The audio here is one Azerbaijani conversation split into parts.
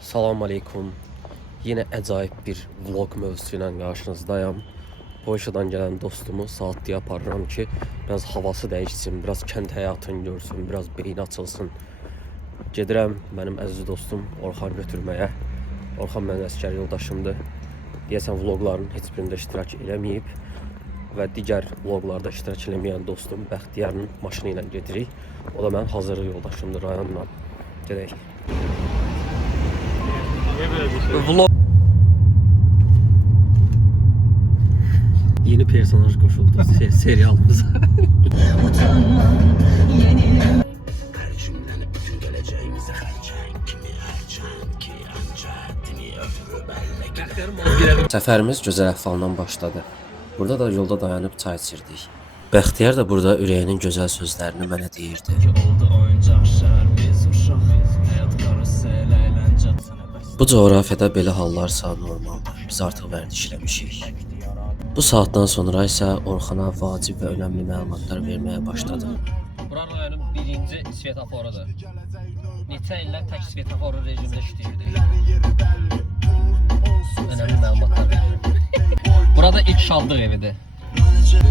Salam aleykum. Yine acayip bir vlog mövzusuyla karşınızdayım. Polşadan gelen dostumu saatliyə aparıram ki, biraz havası dəyişsin, biraz kənd həyatını görsün, biraz beyni açılsın. Gedirəm mənim əziz dostum Orxan götürməyə. Orxan mənim əsgər yoldaşımdır. Deyəsən vlogların heç birində iştirak eləməyib və digər vloglarda iştirak eləməyən dostum Bəxtiyarın maşını ilə gedirik. O da mənim hazırlıq yoldaşımdır rayonla. Gedək. Vlog. Yeni personaj koşuldu serialımıza. Səfərimiz gözəl əhvaldan başladı. Burada da yolda dayanıb çay içirdik. Bəxtiyar da burada ürəyinin gözəl sözlərini mənə deyirdi. Bu coğrafiyada belə hallarsa normaldır. Biz artıq vərdiş eləmişik. Bu saatdan sonra isə Orxana vacib və önəmli məlumatlar verməyə başladım. Bura rayonun birinci svetoforudur. Neçə illər tək svetoforu rejimdə işləyirdi. Önəmli məlumatlar verir. Burada ilk şadlıq evidir.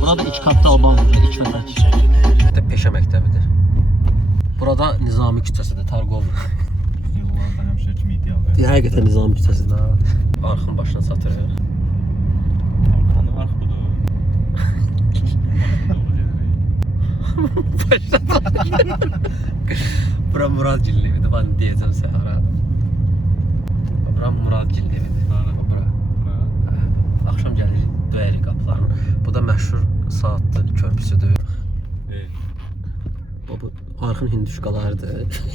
Burada iki katlı albanlıqdır, ilk və tək. Peşə məktəbidir. Burada Nizami küçəsidir, Targovlu. Həqiqətən Nizami küçəsidir. Arxın başına satırıq. Bura Muradgil'in evidir, ben diyeceğim Səhara. Bura Muradgil'in evidir. Bura. Akşam gəlir, döyərik qapılarını. Bu da məşhur saatlı körpüsüdür. Bu Arxın hinduşkalardır.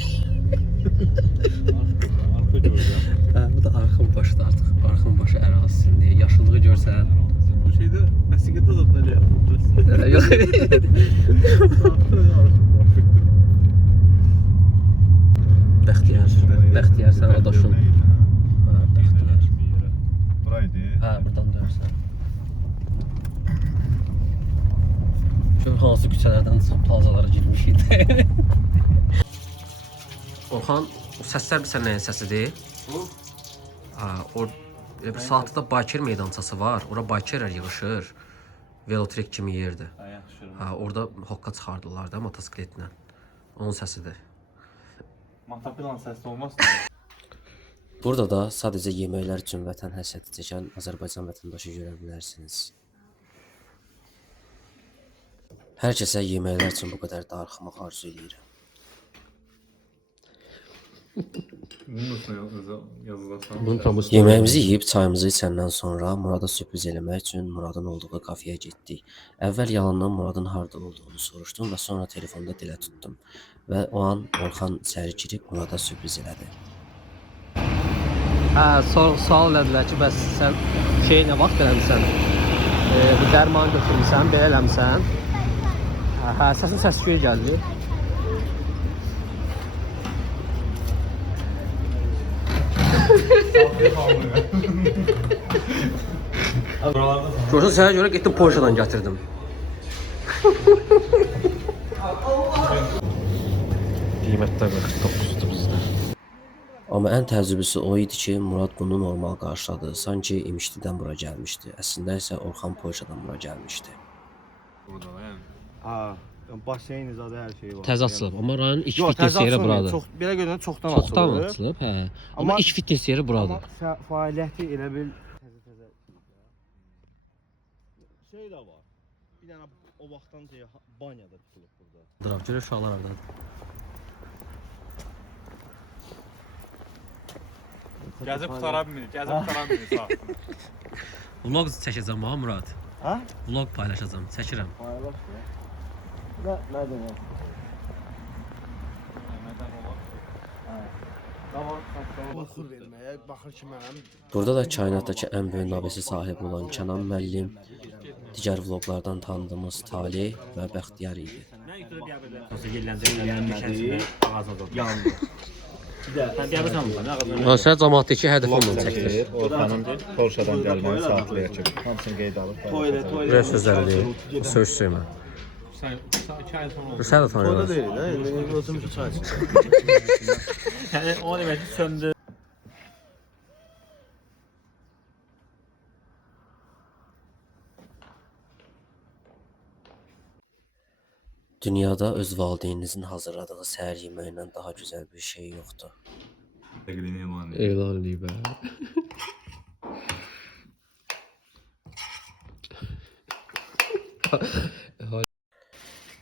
Bu da Arxın başıdır artıq. Arxın başı ərazisində. Yaşıllığı görsən. Bu şeyde Mesika'da da böyle yapıldı. Yok. Bəxtiyar sən adaşın. Bəxtiyar. Buraydı. Buradan dönürsən. Gör hansı küçələrdən plazalara girmiş idi. Orxan, o səslər bilsən nəyin səsidir? Bir saatda Bakir meydançası var. Ora Bakirlər yığışır. Velotrek kimi yerdir. Orada hokka çıxardılar da motosikletlə. Onun səsidir. Matapılan səsi olmaz. Burada da sadəcə yeməklər üçün vətən həsrəti çəkən Azərbaycan vətəndaşı görə bilərsiniz. Hər kəsə yeməklər üçün bu qədər darıxmaq arzu edirəm. Yeməyimizi yeyib çayımızı içəndən sonra Murada sürpriz eləmək üçün Muradın olduğu kafeyə getdik. Əvvəl yalandan Muradın harda olduğunu soruşdum və sonra telefonda dilə tutdum. Və o an Orxan içəri girib Murada sürpriz elədi. Sual elədilər ki, bəs sən nə vaxt eləmişsən? Bu dərmanı götürmüsən, belə eləmişsən? Səsin səs-küyə gəldi. Görsən sənə görə getdim Polşadan gətirdim. Qiymətdə 49'dur bizdə. Amma ən təəccüblüsü o idi ki, Murad bunu normal qarşıladı. Sanki İmişlidən bura gəlmişdi. Əslində isə Orxan Polşadan bura gəlmişdi. Basseyn zadə hər şey var. Təzə açılıb, amma rayonun ilk fitness yeri buradır. Belə görünür çoxdan açılıb. Çoxdan açılıb, hə. Amma ilk fitness yeri buradır. Amma fəaliyyəti elə bil təzə. Şey də var. Bir dənə o vaxtdan banyada tutulub burada. Drab görə uşaqlar ordadır. Gəzib qutara bilmir. Vlog çəkəcəm ha Murad. Hə? Vlog paylaşacağam, çəkirəm. Paylaşma. Nədən o? Baxır verməyə, baxır ki mənim. Burada da kainatdakı ən böyük nabesi sahibi olan Kənan müəllim, digər vloglardan tanıdığımız Talih və Bəxtiyar idi. Sən cəmaatdakı hədəfimlə çəkdir. Orxanın Polşadan gəlməyi saatlıya kimi. Hamısını qeyd alıb. Buraya sözləri deyil, söz söymə. Sən də tanıyırlar. Deyil, özümüzü çay içir. Yəni o demək ki, söndü. Dünyada öz valideyninizin hazırladığı səhər yeməyindən daha gözəl bir şey yoxdur. Təqlini elan edir. Elan eləyib.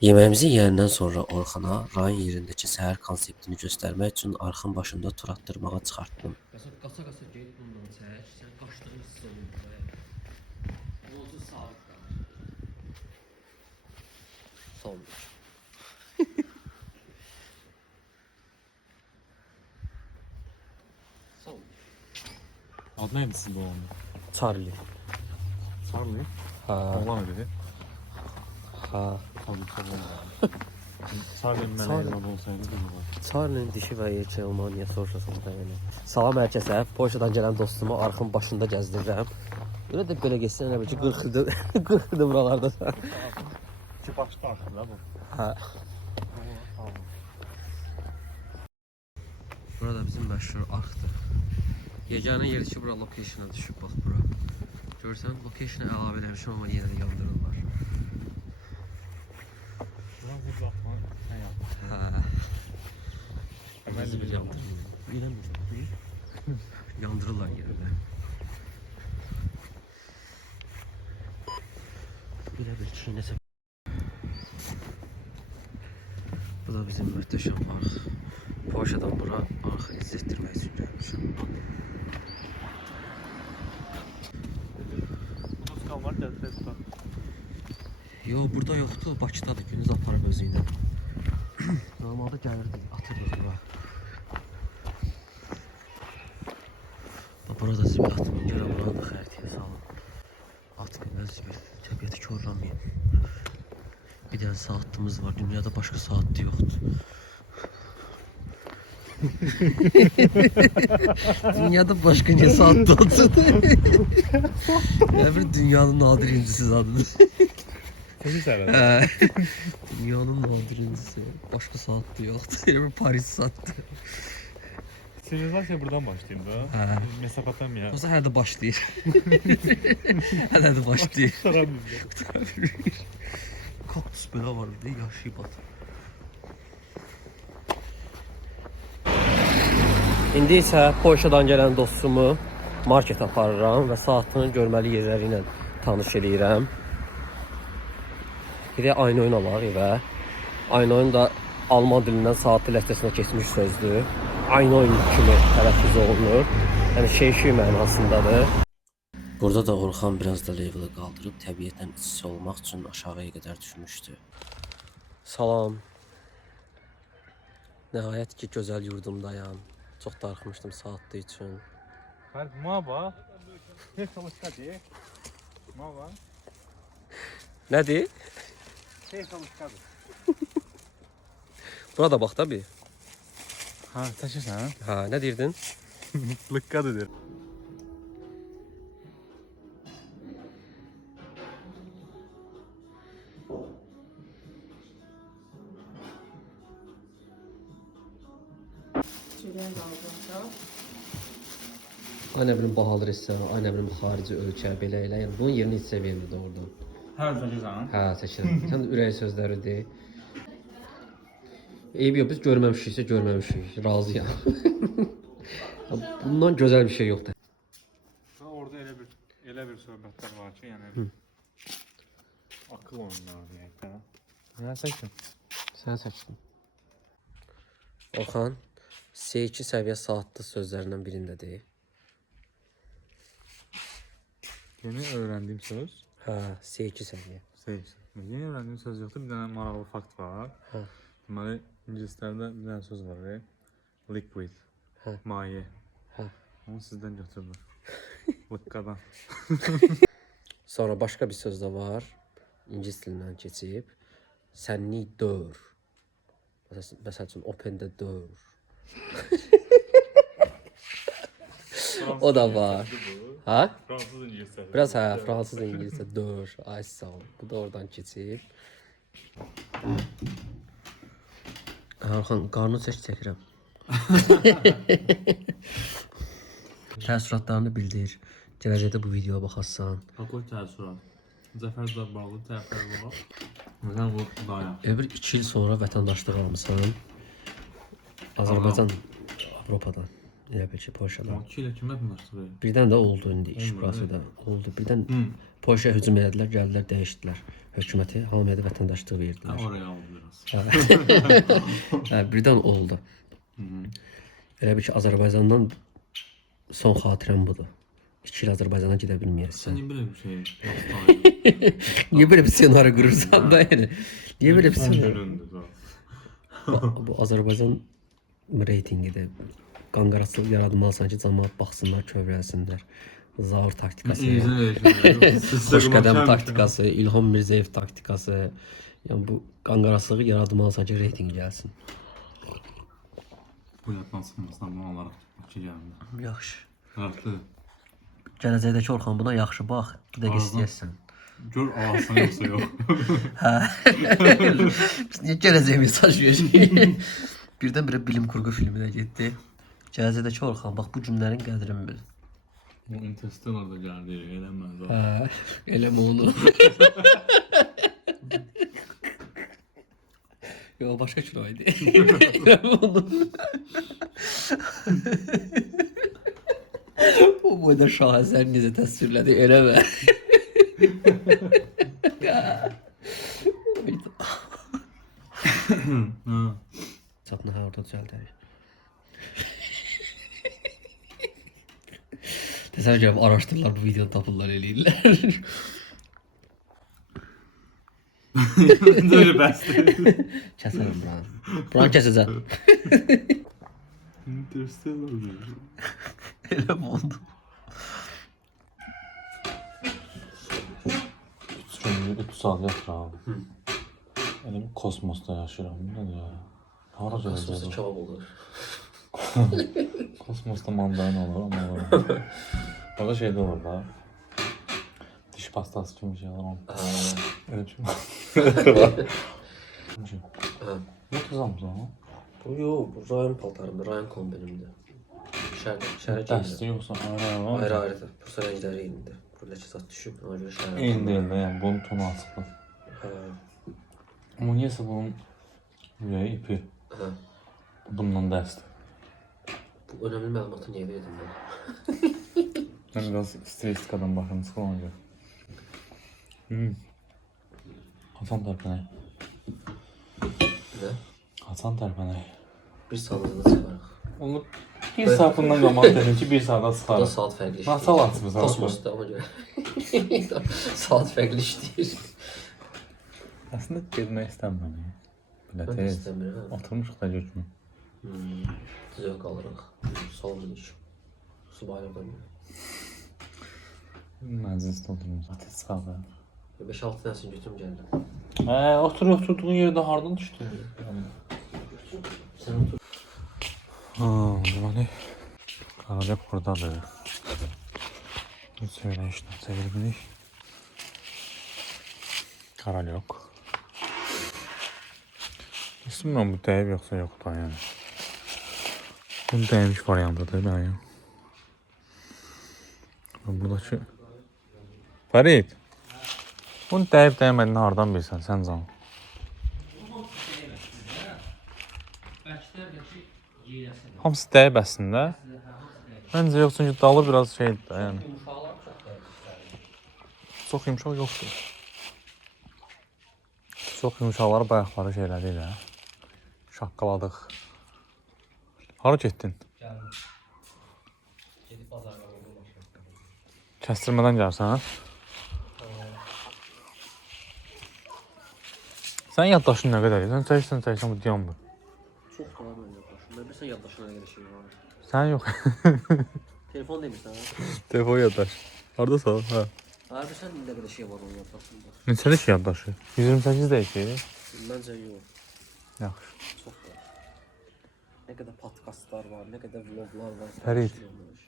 Yeməyimizi yeyəndən sonra Orxana rayon yerindəki səhər konseptini göstərmək üçün arxın başında tur attırmağa çıxartdım. Qasa get bundan çək, sən qaçdığın hiss olunur. Olcu saat qalır. Son. Son. Adı neydi sizin oğlanın? Charlie. Charlie. Ha, Oğlan idi. ha. Tabii Charlie. Charlie'nin mənə elan olsaydı da var. Charlie'nin dişi və erkək olmağı niyə soruşasan da belə. Salam hər kəsə. Polşadan gələn dostumu arxın başında gəzdirirəm. Öyle də belə getsən elə bil ki 40 ildir 40 ildir buralarda. İki başlı axır da bu. Ha. Burada bizim məşhur arxdır. Yeganə yeri ki bura location'a düşüb bax bura. Görsən location'a əlavə eləmişəm amma yenə də yandırırlar. Buna uzatma. Ha. Bizi bir yandırırlar. Yandırırlar yerdə. Belə bir çiynəsə. Bu da bizim möhtəşəm arx. Polşadan bura arxı izlətdirmək üçün gəlmişəm. Ruskan var da testa. Yo, burada yoxdur, Bakıdadır, günüz aparıb özü ilə. Normalda gəlirdi, atırdı bura. Burada zibil atmayın, görə buranı da xərtiyə salın. Atmayın, zibil, təbiəti korlamayın. Bir dənə saatımız var, dünyada başqa saatlı yoxdur. Dünyada başqa ne saatlı olsun? Ya bir dünyanın nadir incisi zaten. Temiz herhalde. Dünyanın nadir incisi. Başqa saatlı yoxdur. Elə bir Paris saatlı. Sivilizasiya buradan başlayayım da. Hə. Mesafatam ya. Olsa hələ də başlayır. Hələ də başlayır. Saramızda. Kaktus belə var idi, yaşayıb atır. İndi isə Polşadan gələn dostumu market aparıram və saatının görməli yerləri ilə tanış eləyirəm. Gedək aynı oyun alaq evə. Aynı oyun da Alman dilindən saat ləhcəsinə keçmiş sözdür. Aynı oyun kimi tələffüz olunur. Yəni şey mənasındadır. Burada da Orxan biraz da leveli qaldırıb təbiətlə iç-içə olmaq üçün aşağıya qədər düşmüşdü. Salam. Nəhayət ki gözəl yurdumdayam. Çox darıxmışdım saatlı üçün. Hadi maba. Ne çalışkadı? Maba. Nədir? Şey çalışkadı. Burada bax da bir. Ha taşırsan. Ha, nə deyirdin? Lıkkadıdır. Ay nə bilim bahalı restoran, ay nə bilim xarici ölkə belə elə. Yəni bunun yerini heç vermirdi oradan. Her taşırsan. Hə, çəkirəm. Sən də ürək sözləri de. Eybi yox, biz görməmişiksə görməmişik. Razıyam. Bundan gözəl bir şey yoxdur. Ha orada elə bir söhbətlər var ki, yəni akıl oyunları deyək də. Nə çəkdin? Sən seçdin. Orxan, C2 səviyyə saatlı sözlərindən birindədir. Yeni öyrəndiyim söz. Hə, C2 səviyyə. Yeni öyrəndiyim söz yoxdur. Bir dənə maraqlı fakt var. Hə. Deməli, ingilislərdə bir dənə söz var. Liquid. Hə. Maye. Hə. Onu sizdən götürürlər. Lıqqadan. Sonra başqa bir söz də var. İngilis dilindən keçib. Sənlik dör. Məsəl üçün open the door. O da var. Ha? Fransız ingilislər. Biraz hə, fransız ingiliscə dör. Ay sağ ol. Bu da oradan keçib. Orxan, qarnı çəkirəm. Təəssüratlarını bildir. Gələcəkdə bu videoya baxarsan. Какой təəssürat? Zəfər Zərbağlı təəssürat var. Neden bu daha yaxşı? Elə bir 2 il sonra vətəndaşlıq almısan. Azərbaycan Avropadan, elə bil ki, Polşadan. 2 ilə kim vətəndaşlığı? Birdən də oldu indi iş Oldu, burası da. Oldu. Birdən Hı. Polşaya hücum elədilər, gəldilər, dəyişdilər hökuməti. Hamıya da vətəndaşlıq verdilər. Oraya aldı biraz. Hə, birdən oldu. Elə bil ki, Azərbaycandan son xatirəm budur. 2 il Azərbaycana gedə Sen bilməyəsən. niye böyle bir şey yaptın? Niyə belə bir ssenari qurursan da yəni? Niyə belə bir Son ssenari? günündür zaten. Bu Azərbaycan reytingidir. Qanqaraçılıq yaradmalısan ki, cəmaət baxsınlar, kövrəlsinlər. Zaur taktikası, xoş qədəm taktikası, İlham Mirzəyev taktikası. Yəni bu qanqaraçılığı yaradmalısan ki, reyting gəlsin. Bu yatman sıkıntısından bunu alarak Bakı geldi. Yaxşı. Artı. Gələcəkdəki Orxan buna yaxşı bax, bir dəqiqə Ağzına- istəyəsən. Gör ağasın yoksa yok. Biz niyə gələcək mesaj veririk? Birdən-birə bilim kurgu filminə getdi. Gələcəkdəki Orxan, bax bu cümlənin qədrini bil. Bu Interstellar'da geldi. Eğlenmez abi. Hə, eləmə onu. Yo, başqa kino idi. Eləmə onu. O boyda şahesər necə təsvirlədi, eləmə. Ha. Çatını hə, orada düzəldərik. Təsəvvür gəlib araşdırırlar, bu videonu tapırlar, eləyirlər. Böyle beste. Kəsərəm buranı. Buranı kəsəcəm. Interstellar diyor. Elə mi oldu? Şimdi 3 saat yatır abi. Benim kosmosta yaşıyorum. Ne diyor ya? Hara Kosmosa geleceğiz? kebab olur. Kosmosta mandalina olur ama olur. Orada şeyde olur da. Diş pastası gibi şey olur. Öyle bir şey var. Ne tuzam zaman? Bu yox, bu rayon paltarımdır, rayon kombinimdir. Şəhərə Dəsti geyindim. yoxsa ayrı var. Ayrı-ayrıdır. Bursa rəngləri eynidir. Buradakı zat düşüb, ona görə şəhərə. Eyni değil de yani bunun tonu açıqdır. Hə, Ama niyeyse bunun ipi hə. bundan dəsti. Bu önəmli məlumatı niyə verdim mən? Ben biraz stilistikadan bakın sıkılan gör. Hasan tərpənək. Nə? Hasan tərpənək. Bir saatında çıxarıq. Onu bir saatından qamaq dedim ki bir saata Bu da çıxarıq. saat fərqli işləyir. Nasıl açmısan? Kosmosda ona görə. Saat fərqli işləyir. Əslində getmək istəmirəm. Belə Mən tez. istəmirəm. Oturmuşuq da götürmə. Zövq alırıq. Solmuş. Subayla qoymuyor. Məclisdə oturmuş. Ateş çıxardı. 5-6 dənəsini götürüm gəldim. Oturduğun yerdə hardan düşdü? Sən otur. Deməli, Qaracaq buradadır. Biz söyləyişdən çevirmirik. Qaracaq. İstəyirəm bu dəyib yoxsa yox da yəni. Bunun dəymiş variantıdır mənim. Buradakı... Fərid! Bunun dəyib dəymədiyini hardan bilsən, sən canım? Hamısı dəyib əslində. Məncə yox, çünki dalı biraz şeydir də, yəni. Çox yumuşaq yoxdur. Çox yumuşaqları bayaqları şeyləri ilə. Şaqqaladıq. Hara getdin? Kəstirmədən gəlsən? Sən yaddaşın nə qədər? Sən çəksən bu diyanmır. Çox qala mən yaddaşım. Mən bilirsən yaddaşına nə qədər şey var. Sən yox. Telefon demirsən ha? Telefon yaddaş. Harada sağ? Hə. Abi sən nə qədər şey var onun yaddaşında? Neçəli ki yaddaşı? 128 deyil ki. Məncə yox. Yaxşı. Çox var. Nə qədər podkastlar var, nə qədər vloglar var. Fərid.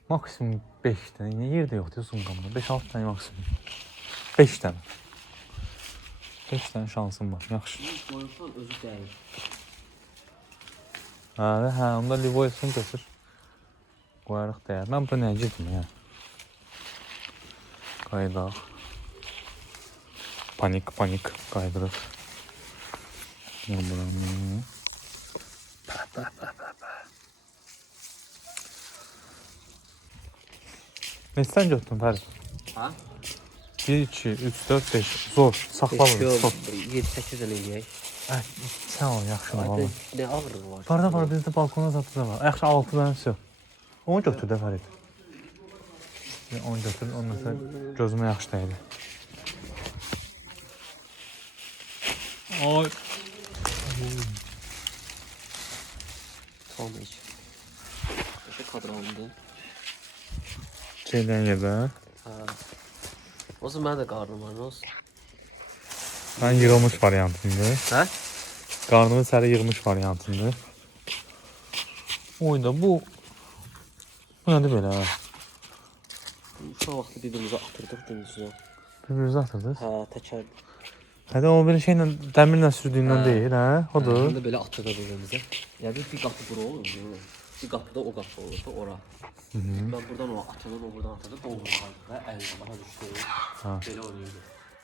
Maksimum 5 dənə. Niyə yerdə yoxdur sumqamda? 5-6 dənə maksimum. 5 dənə. 5 dənə şansım var. Yaxşı. Qoyursan özü dəyir. Hə, onda Livoyasını götür. Qoyarıq dəyər. Mən bura nəyə girdim ya? Qaydaq. Panik qaydırıq. Buramı. Neçədən götürdün Fərid? Ha? 1, 2, 3, 4, 5. Zor. Saxlamır. Stop. 7-8 dənə yeyək. Sən ol, yaxşı ol. Ne ağırlığı var? Var, bizdə balkona zatı da var. Yaxşı 6 dənə söv. Onu götür də Fərid. Onu götür, ondan sonra gözümə yaxşı dəydi. Ay. Tamam iç. Şu kadar alındı. Şeydən yerdə. Ha. O zaman ben de karnım var, ne olsun? Mən yığılmış variantındır. Ha? Qarnını səri yığmış variantındır. Oyda bu. Bu nədir belə? Şu vaxtı birbirimize atırdık denizine. Bir-birinizə atırdınız. Ha, teker. Hədə o bir şeylə, dəmirlə sürdüyündən deyil, hə? Odur. Hem de böyle atırdı birbirimize. Ya bir kapı bura olur mu? Bir kapıda o kapı olurdu, ora. Ben buradan o atılır, o buradan atılır, doldururdu ve eline bana düştü. Böyle oynuyordu.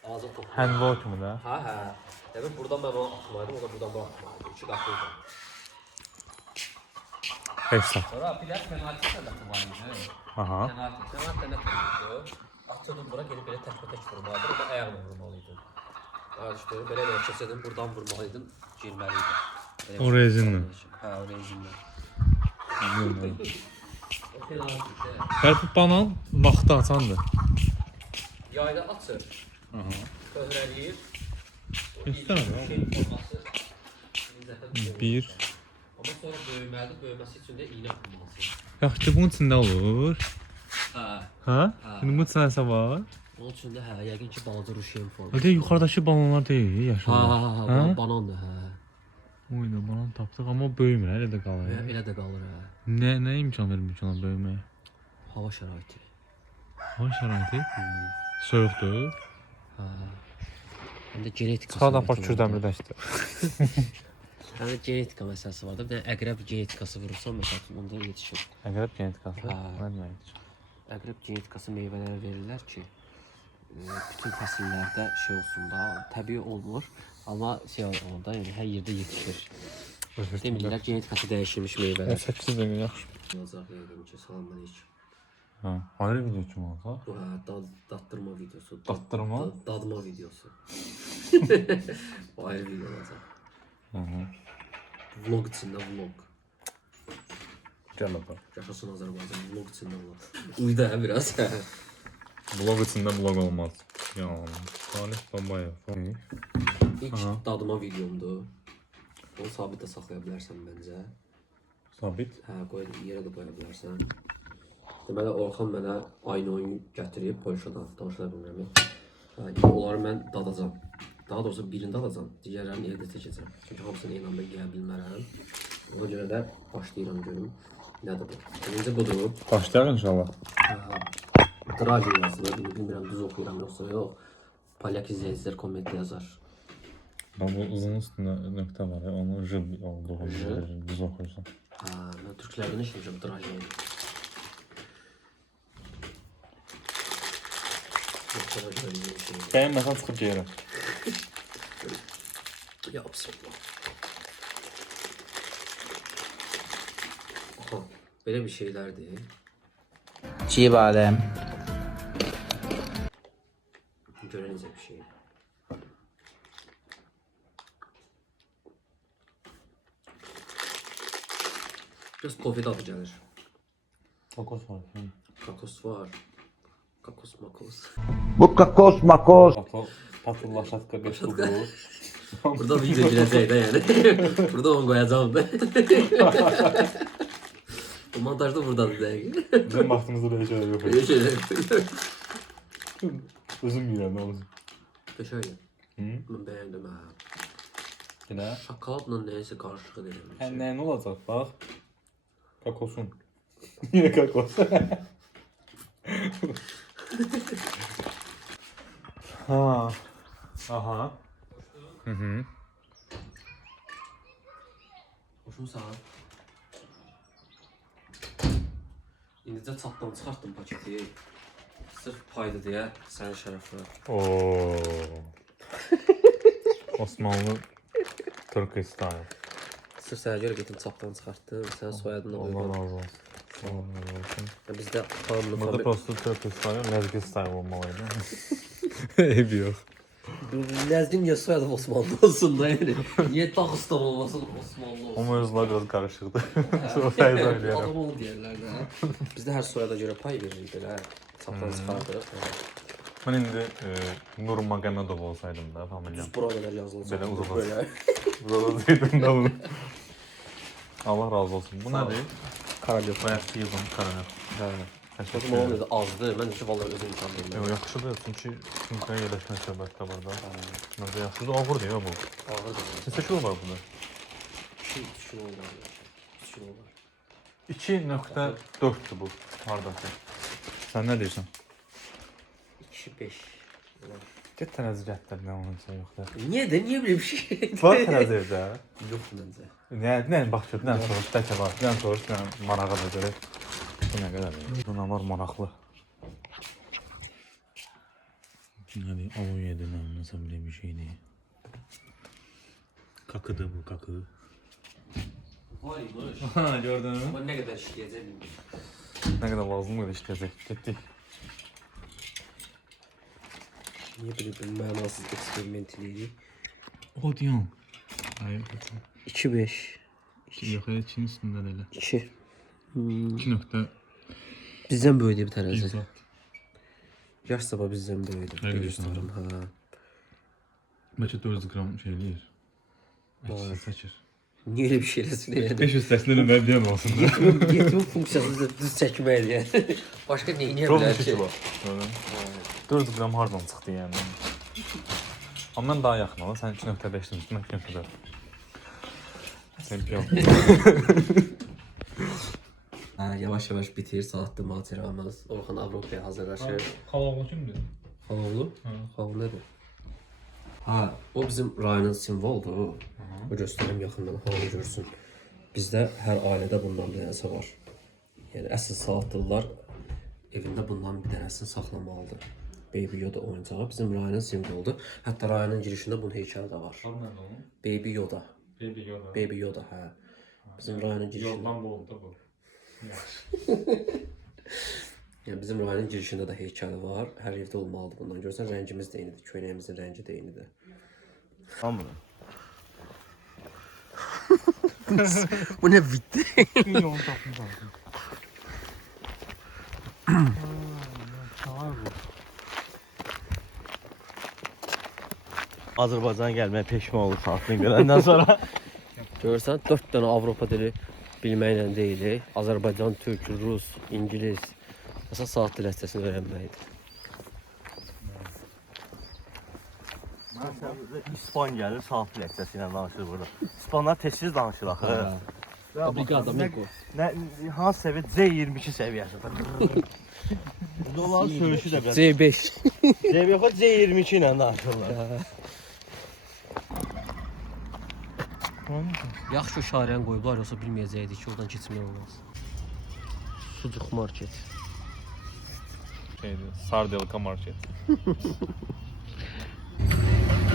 Ağzım topu. Handball kimi də. Ha. Demek buradan ben onu atmaydım, o da buradan bana atmaydı. İki kapıydı. Hesab. Sonra bilet penaltı da vardı. Aha. Penaltı ne koydu? Atıyordum bura gelip böyle tek vurmalıydı. O da ayağımla vurmalıydı. Evet işte böyle de çesedim buradan vurmalıydım. Girmeliydi. O rezinle. Ha o rezinle. O penaltı işte. Fərqi banan vaxtı açandır. Yayda atır. Köhrəliyir. Göstərmə. Şey forması. 1. Ama sonra böyüməsi üçün də iğnə vurmalısın. Yaxşı ki, bunun içində olur. Ha. Hə? Bunun içində nəsə var? Onun üçün də hə, yəqin ki balaca ruşen forması. Ödə yuxarıdakı balonlar deyil, yaşıl. Ha, banandır hə. Oyunda banan tapdıq, amma o böyümür, elə də qalır. Elə də qalır hə. Nə imkan vermir ki ona böyüməyə? Hava şəraiti. Hava şəraiti soyuqdur. Ha. Həm də genetika. Çıxar da apar kürdəmirdəşdir. Həm də genetika məsələsi var da. Bir dənə əqrəb genetikası vurursan məsələn onda yetişir. Əqrəb genetikası. Ha. Nə deməkdir? Əqrəb genetikası meyvələrə verirlər ki, bütün fəsillərdə şey olsun da, təbii olmur, amma şey olanda, yəni hər yerdə yetişir. Demirlər genetikası dəyişilmiş meyvələr. 8 dəqiqə yaxşı. Yazaq yəqin ki, salamünaleyküm. Ha, ayrı video kim olsa? Bu daddırma videosu. Daddırma? Dadma videosu. O ayrı video olacaq. Vlog içində vlog. Gəl apar. Yaşasın Azərbaycan, vlog içində vlog. Uyda hə biraz. Vlog içində vlog olmaz. Yalan. Salih Babayev. İlk dadıma videomdur. Onu sabit də saxlaya bilərsən məncə. Sabit. Hə, yerə də qoya bilərsən. Deməli, Orxan mənə aynı oyun gətirib Polşadan, danışa bilmirəm. Onları mən dadacam. Daha doğrusu birini dadacam, digərlərini evdə çəkəcəm. Çünki hamısını eyni anda yeyə bilmərəm. Ona görə də başlayıram görüm. Nədir bu? Birinci budur. Başlayaq inşallah. Dragi yazılır, bilmirəm düz oxuyuram yoxsa yox. Polyak izləyicilər komment yazar. Bu uzun üstündə nöqtə var ya, onu j olduğunu düz oxuyursan. Mən türklərdən işləmişəm Dragi. Bəyənməsən çıxıb geyirəm. Ya bismillah. Aha, belə bir şeylərdir. Çiğ badem. Görənicə bir şey. Biraz tofi dadı gəlir. Kokos var. Kakos var. Kakos makos. Bu kakos makos. Patıllaşatka beşkudu. Burada video girəcək də yəni. Burada onu qoyacağım da. Bu montajda buradadır dəqiq. Bizim vaxtımızda belə şeylər yox idi. Belə şeylər. Özüm yiyirəm, nə olsun. Şöyle. Mən bəyəndim hə. Yenə? Şokoladla nəyəsə qarışıq edirəm. Hə, nəyin olacaq, bax. Kakosun. Yine kakos. Ha. Aha. Hı. Hoşum sağ ol. İndicə çatdan çıxartdım paketi. Sırf paydı deyə sənin şərəfinə. Oo. Osmanlı Turkish style. Sırf sənə görə getdim çapdan çıxartdım. Sən soyadına Allah uyğun. razı olsun. Allah razı olsun. Bizdə xanımlı Burada familya... prosto Turkish style, lezgi style olmalıydı. Eybi yox. Ləzgin niyə soyadım Osmanlı olsun da yəni? Niyə Dağıstan olmasın Osmanlı olsun? O mövzular biraz qarışıqdır. Sonra fəyizə eləyərəm. Adam onu deyərlər də. Bizdə hər soyada görə pay veririk belə. Çapdan çıxardırıq. Mən indi Nurmagomedov olsaydım da familiyam. Bura qədər yazılacaq. Belə uzun Böyle. Uzadacaqdım da bunu. Allah razı olsun. Bu nədir? Karalyof. Bayaq yığdım karanel. Hə. Təşəkkür Bizim oğlum ederim. dedi azdı. Mən də ki vallahi özüm imkan Yox, verməm. yaxşıdır çünki sumkaya yerləşmə söhbətdə var da. Məncə yaxşıdır, ağır deyil bu. Ağırdır. Neçə kilo var burada? Düşün olur. Düşün olur. 2.4'dür bu hardakı. Sən nə deyirsən? 2-5. Get tərəzi gətir, nə onun üçün yoxdur. Niyə də? Niyə belə bir şey? Var tərəzi evdə. Yox məncə. Nə bax gör, nə soruş, təkə var. Nə soruş, nə marağa da görək. Bu nə qədər? Bu nə var maraqlı. Nədir? Alo yedi, nəsə belə bir şeydir. Kakıdır bu, kakı. Var imiş. Ha, gördün mü? Amma nə qədər işləyəcək bilmirəm. Nə qədər lazımdır işləyəcək. Getdik. Niyə belə bir mənasız eksperiment eləyirik? O diyorum. Hayır. 2-5. Yox, Çin üstündə də elə. 2. 2.100. Bizdən böyüdü bir tərəzi. Yaş sabah bizdən böyüdü. Öyle Göstərim, hə. Bəlkə 400 qram şey eləyir. Seçir. Niyə elə bir şey eləsin yəni? 500 səsini eləməyə bilən olsun da. Yetimin funksiyası düz çəkməkdir yəni. Başqa nə eləyə bilər ki? 400 qram hardan çıxdı yəni? Amma mən daha yaxın ola, sən 2.5-dən üstün, mən 2.4. Çempion. Yavaş-yavaş bitir saatli materialımız. Orxan Avropaya hazırlaşır. Xaloğlu kimdir? Xaloğlu? Xaloğlu nədir? Ha, o bizim rayonun simvoldur. O göstərim yaxından hamı görsün. Bizdə hər ailədə bundan bir dənəsi var. Yəni əsl saatlılar evində bundan bir dənəsini saxlamalıdır. Baby Yoda oyuncağı bizim rayonun simvoludur. Hətta rayonun girişində bunun heykəli də var. Adı nədir onun? Baby Yoda. Baby Yoda. Baby Yoda, hə. Bizim rayonun girişində. Yoldan bu oldu bu. Yəni bizim rayonun girişində də heykəli var. Hər evdə olmalıdır bundan. Görsən rəngimiz də eynidir. Köynəyimizin rəngi də eynidir. Tamam. Bu nə viddir? Yolun tapını tapın. Azərbaycana gəlməyə peşman olur saatını görəndən sonra. Görürsən 4 dənə Avropa dili bilməklə deyilik. Azərbaycan, Türk, Rus, İngilis. Əsas saat dil həssəsini öyrənməkdir. İspan gəlir saat leksiyası ilə danışır burada. İspanlar tez-tez danışır axı. Obrigado, amigo. Nə hansı səviyyə? C22 səviyyəsi. Dolar söyüşü də biraz. C5. C C22 ilə danışırlar. Yaxşı işarəni qoyublar, yoxsa bilməyəcəkdik ki, oradan keçmək olmaz. Sucuk market. Şeydir, Sardelka market.